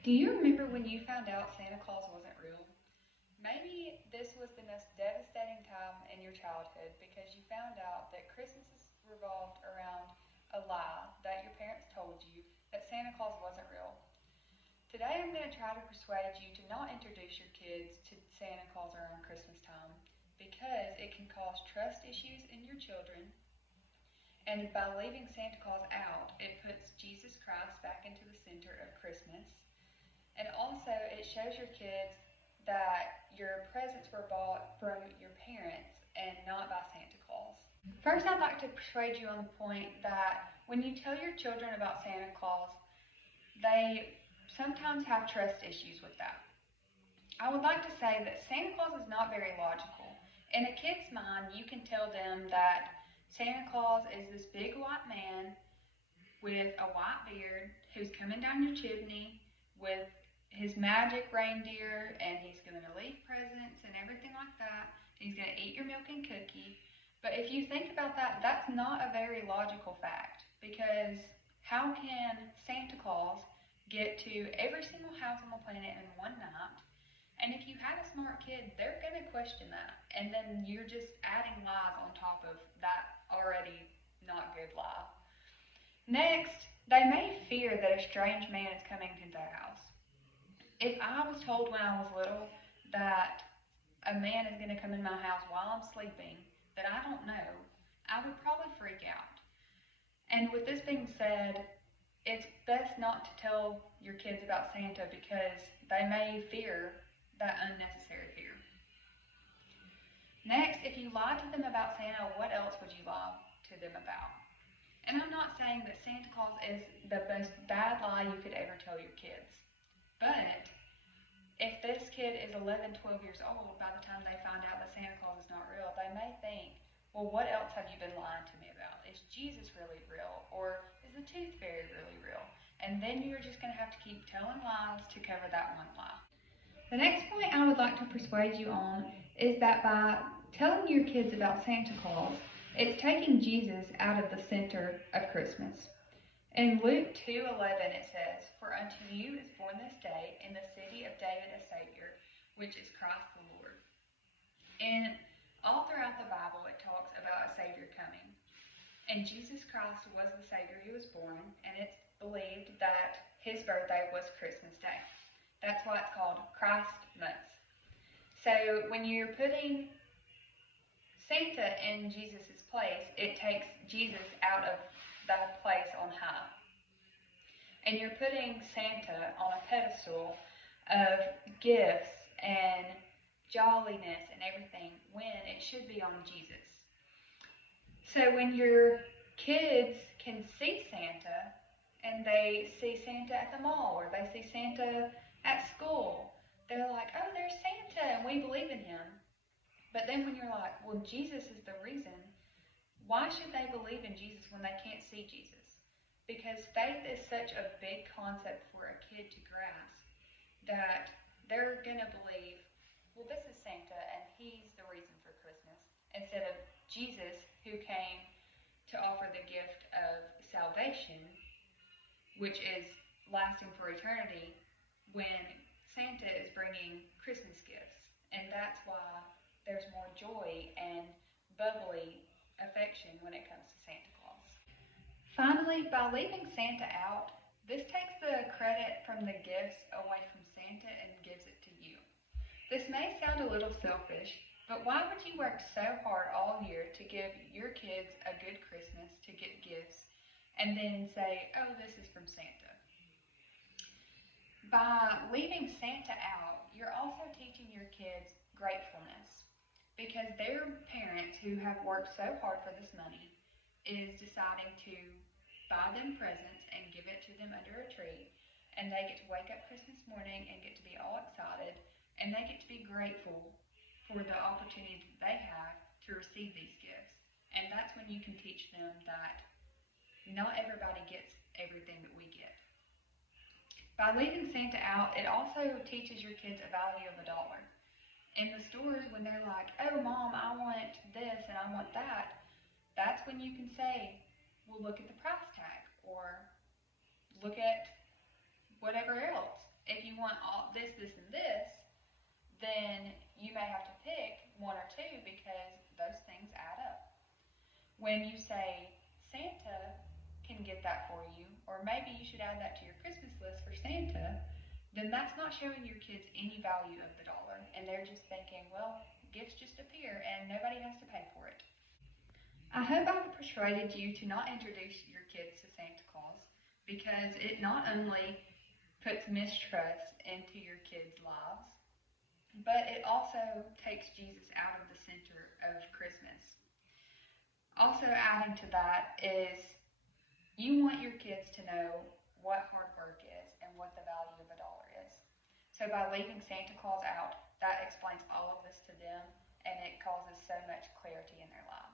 Do you remember when you found out Santa Claus wasn't real? Maybe this was the most devastating time in your childhood because you found out that Christmas is revolved around a lie that your parents told you that Santa Claus wasn't real. Today I'm going to try to persuade you to not introduce your kids to Santa Claus around Christmas time because it can cause trust issues in your children. And by leaving Santa Claus out, it puts Jesus Christ back into the center of Christmas. And also, it shows your kids that your presents were bought from your parents and not by Santa Claus. First, I'd like to persuade you on the point that when you tell your children about Santa Claus, they sometimes have trust issues with that. I would like to say that Santa Claus is not very logical. In a kid's mind, you can tell them that Santa Claus is this big white man with a white beard who's coming down your chimney with his magic reindeer, and he's going to leave presents and everything like that. He's going to eat your milk and cookie. But if you think about that, that's not a very logical fact, because how can Santa Claus get to every single house on the planet in one night? And if you have a smart kid, they're going to question that. And then you're just adding lies on top of that already not good lie. Next, they may fear that a strange man is coming to their house. If I was told when I was little that a man is going to come in my house while I'm sleeping that I don't know, I would probably freak out. And with this being said, it's best not to tell your kids about Santa because they may fear that unnecessary fear. Next, if you lied to them about Santa, what else would you lie to them about? And I'm not saying that Santa Claus is the most bad lie you could ever tell your kids. But if this kid is 11, 12 years old, by the time they find out that Santa Claus is not real, they may think, well, what else have you been lying to me about? Is Jesus really real? Or is the tooth fairy really real? And then you're just going to have to keep telling lies to cover that one lie. The next point I would like to persuade you on is that by telling your kids about Santa Claus, it's taking Jesus out of the center of Christmas. In Luke 2:11 it says, "For unto you is born this day in the city of David a Savior, which is Christ the Lord." And all throughout the Bible it talks about a Savior coming. And Jesus Christ was the Savior who was born, and it's believed that his birthday was Christmas Day. That's why it's called Christmas. So when you're putting Santa in Jesus' place, it takes Jesus out of that place on high. And you're putting Santa on a pedestal of gifts and jolliness and everything when it should be on Jesus. So when your kids can see Santa and they see Santa at the mall or they see Santa at school, they're like, oh, there's Santa and we believe in him. But then when you're like, well, Jesus is the reason, why should they believe in Jesus when they can't see Jesus? Because faith is such a big concept for a kid to grasp that they're going to believe, well, this is Santa and he's the reason for Christmas, instead of Jesus who came to offer the gift of salvation, which is lasting for eternity, when Santa is bringing Christmas gifts. And that's why there's more joy and bubbly affection when it comes to Santa Claus. Finally, by leaving Santa out, this takes the credit from the gifts away from Santa and gives it to you. This may sound a little selfish, but why would you work so hard all year to give your kids a good Christmas, to get gifts, and then say, oh, this is from Santa? By leaving Santa out, you're also teaching your kids gratefulness, because their parents who have worked so hard for this money is deciding to buy them presents and give it to them under a tree, and they get to wake up Christmas morning and get to be all excited, and they get to be grateful for the opportunity that they have to receive these gifts. And that's when you can teach them that not everybody gets everything that we get. By leaving Santa out, it also teaches your kids a value of $1. In the stores, when they're like, oh, Mom, I want this and I want that, that's when you can say, well, look at the price tag, or look at whatever else. If want all this, this, and this, then you may have to pick one or two because those things add up. When you say Santa can get that for you, or maybe you should add that to your Christmas list for Santa, then that's not showing your kids any value of the dollar, and they're just thinking, well, gifts just appear and nobody has to pay for it. I hope I've persuaded you to not introduce your kids to Santa Claus because it not only puts mistrust into your kids' lives, but it also takes Jesus out of the center of Christmas. Also, adding to that is you want your kids to know what hard work is and what the value of a dollar is. So by leaving Santa Claus out, that explains all of this to them and it causes so much clarity in their lives.